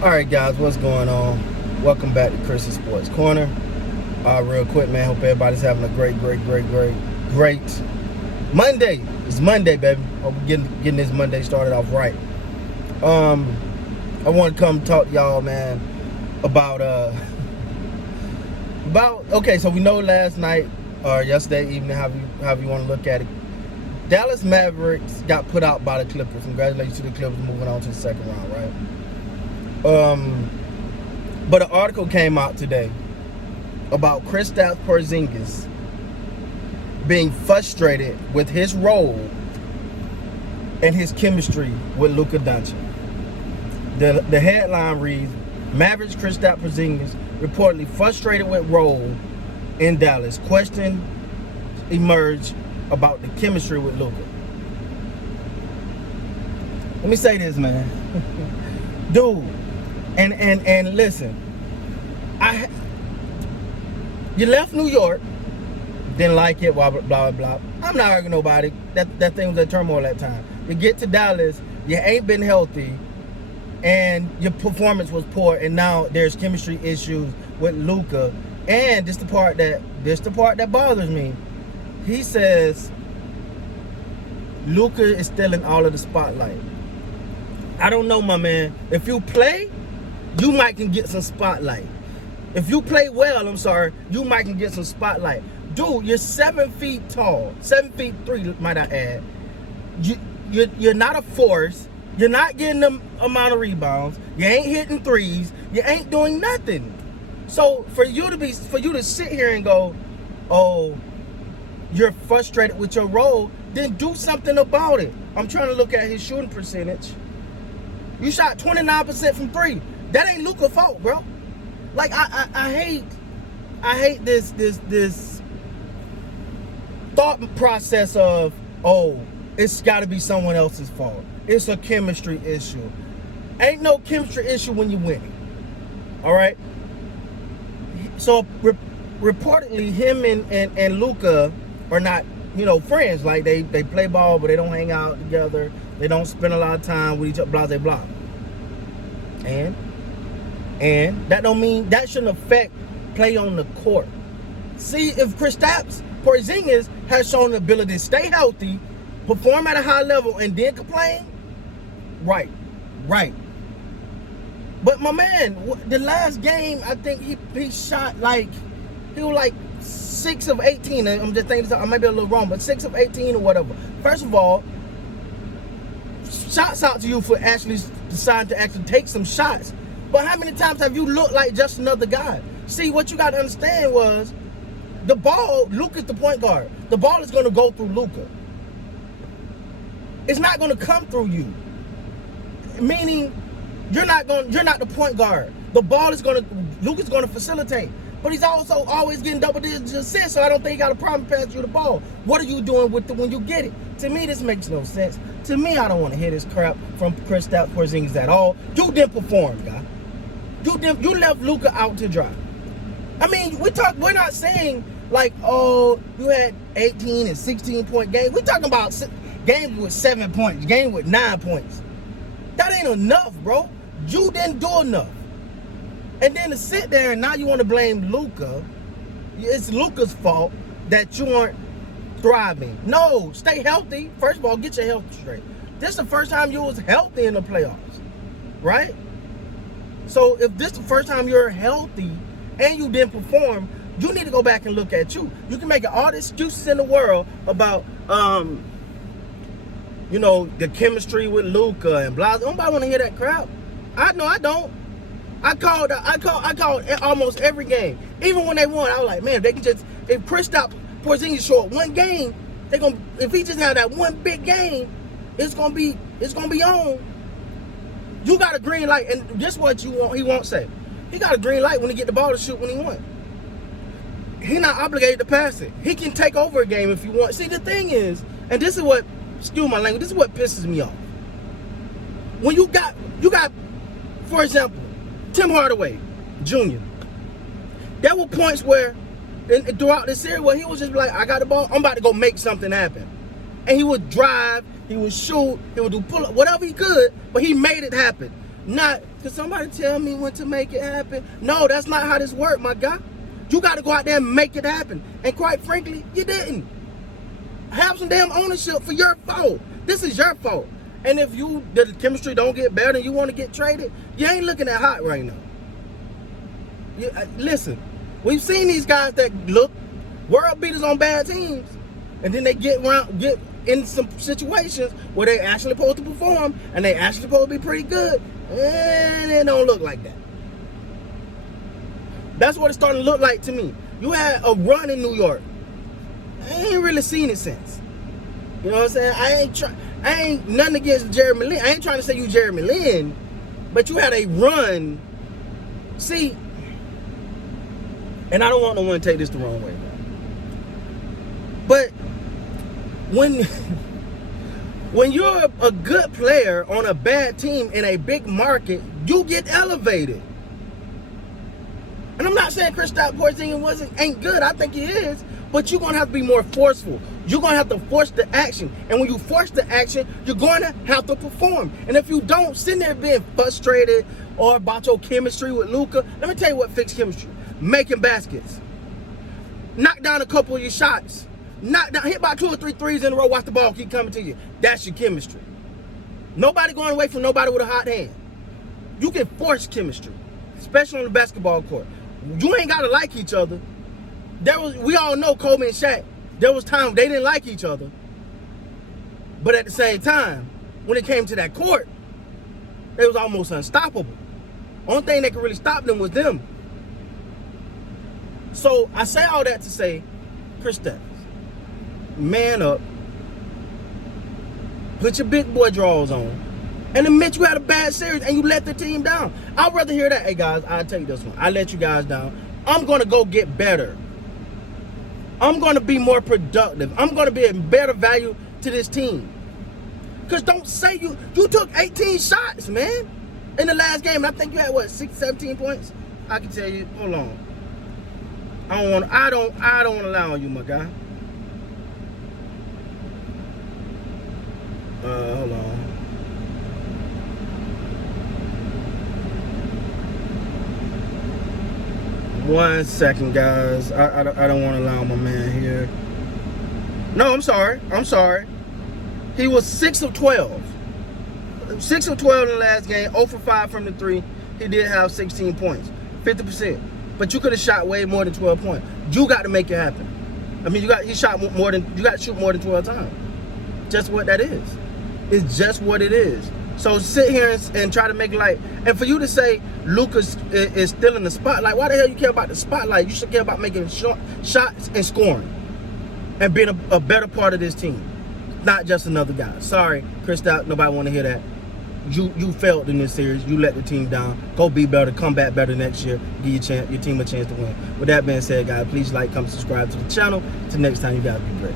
Alright guys, what's going on? Welcome back to Chris's Sports Corner. Real quick, man, hope everybody's having a great Monday. It's Monday, baby. Hope we're getting this Monday started off right. I want to come talk to y'all, man, about okay, so we know last night or yesterday evening, however you want to look at it, Dallas Mavericks got put out by the Clippers. Congratulations to the Clippers moving on to the second round, right? But an article came out today about Kristap Porzingis being frustrated with his role and his chemistry with Luka Doncic. The headline reads, Mavericks Kristap Porzingis reportedly frustrated with role in Dallas. Question emerged about the chemistry with Luka. Let me say this, man. Dude, and listen, you left New York, didn't like it, blah, blah, blah, blah. I'm not arguing nobody. That thing was a turmoil at that time. You get to Dallas, you ain't been healthy, and your performance was poor, and now there's chemistry issues with Luka. And this the part that bothers me. He says Luka is still in all of the spotlight. I don't know, my man. If you play, you might can get some spotlight. If you play well, you might can get some spotlight. Dude, you're 7 feet tall, 7'3", might I add. You're not a force. You're not getting the amount of rebounds. You ain't hitting threes. You ain't doing nothing. So for you to sit here and go, oh, you're frustrated with your role, then do something about it. I'm trying to look at his shooting percentage. You shot 29% from three. That ain't Luka's fault, bro. Like I hate this thought process of, oh, it's got to be someone else's fault. It's a chemistry issue. Ain't no chemistry issue when you win. All right. So reportedly, him and Luka are not, friends. Like they play ball, but they don't hang out together. They don't spend a lot of time with each other, blah, blah, blah. And that don't mean that shouldn't affect play on the court. See, if Kristap Porzingis has shown the ability to stay healthy, perform at a high level, and then complain, right. But my man, the last game, I think he shot he was like 6 of 18. I'm just thinking, I might be a little wrong, but 6 of 18 or whatever. First of all, shouts out to you for actually deciding to actually take some shots. But how many times have you looked like just another guy? See, what you got to understand was the ball, Luka's the point guard. The ball is going to go through Luka. It's not going to come through you. Meaning, you're not the point guard. The ball is Luka's going to facilitate. But he's also always getting double-digit assists, so I don't think he got a problem passing you the ball. What are you doing with it when you get it? To me, this makes no sense. To me, I don't want to hear this crap from Kristap Porzingis at all. You didn't perform, guy. You left Luka out to dry. I mean, we're not saying like, oh, you had 18 and 16-point games. We're talking about games with 7 points, games with 9 points. That ain't enough, bro. You didn't do enough. And then to sit there and now you want to blame Luka. It's Luka's fault that you aren't thriving. No, stay healthy. First of all, get your health straight. This is the first time you was healthy in the playoffs, right? So if this is the first time you're healthy and you didn't perform, you need to go back and look at you. You can make all the excuses in the world about, the chemistry with Luka and blah. Nobody want to hear that crap. I know I don't. I called almost every game. Even when they won, I was like, man, if Kristap Porzingis show up one game, if he just had that one big game, it's gonna be on. You got a green light, and this is what he won't say. He got a green light when he get the ball to shoot when he wants. He not obligated to pass it. He can take over a game if he wants. See, the thing is, and this is what, excuse my language, this is what pisses me off. When you got, for example, Tim Hardaway Jr. There were points where, throughout the series, where he was just like, I got the ball, I'm about to go make something happen. And he would drive, he would shoot, he would do pull-up, whatever he could, but he made it happen. Not, can somebody tell me when to make it happen? No, that's not how this works, my guy. You got to go out there and make it happen. And quite frankly, you didn't. Have some damn ownership for your fault. This is your fault. And if the chemistry don't get better and you want to get traded, you ain't looking that hot right now. Listen, we've seen these guys that look world beaters on bad teams, and then they get in some situations where they actually supposed to perform and they actually supposed to be pretty good, and it don't look like that. That's what it's starting to look like to me. You had a run in New York. I ain't really seen it since. You know what I'm saying? I ain't nothing against Jeremy Lin. I ain't trying to say you Jeremy Lin, but you had a run. See, and I don't want no one to take this the wrong way, but when you're a good player on a bad team in a big market, you get elevated. And I'm not saying Kristap Porzingis ain't good. I think he is. But you're going to have to be more forceful. You're going to have to force the action. And when you force the action, you're going to have to perform. And if you don't, sitting there being frustrated or about your chemistry with Luka, let me tell you what fixed chemistry. Making baskets. Knock down a couple of your shots. Hit about 2 or 3 threes in a row. Watch the ball keep coming to you. That's your chemistry. Nobody going away from nobody with a hot hand. You can force chemistry, especially on the basketball court. You ain't got to like each other. We all know Kobe and Shaq, there was times they didn't like each other. But at the same time, when it came to that court, they was almost unstoppable. Only thing that could really stop them was them. So I say all that to say, Kristap, man up, put your big boy drawers on, and admit you had a bad series and you let the team down. I'd rather hear that. Hey guys, I'll take this one. I let you guys down. I'm going to go get better. I'm going to be more productive. I'm going to be a better value to this team. Because don't say you took 18 shots, man, in the last game. And I think you had, what, 17 points? I can tell you. Hold on. I don't want to lie on you, my guy. Hold on. One second, guys. I don't want to allow my man here. No, I'm sorry. He was 6 of 12. 6 of 12 in the last game. 0 for 5 from the 3. He did have 16 points. 50%. But you could have shot way more than 12 points. You got to make it happen. I mean, you got to shoot more than 12 times. Just what that is. It's just what it is. So sit here and try to make it like, and for you to say Luka is still in the spotlight, why the hell you care about the spotlight? You should care about making shots and scoring and being a better part of this team, not just another guy. Sorry, Kristap, nobody want to hear that. You failed in this series. You let the team down. Go be better. Come back better next year. Give your team a chance to win. With that being said, guys, please like, comment, subscribe to the channel. Till next time, you guys be great.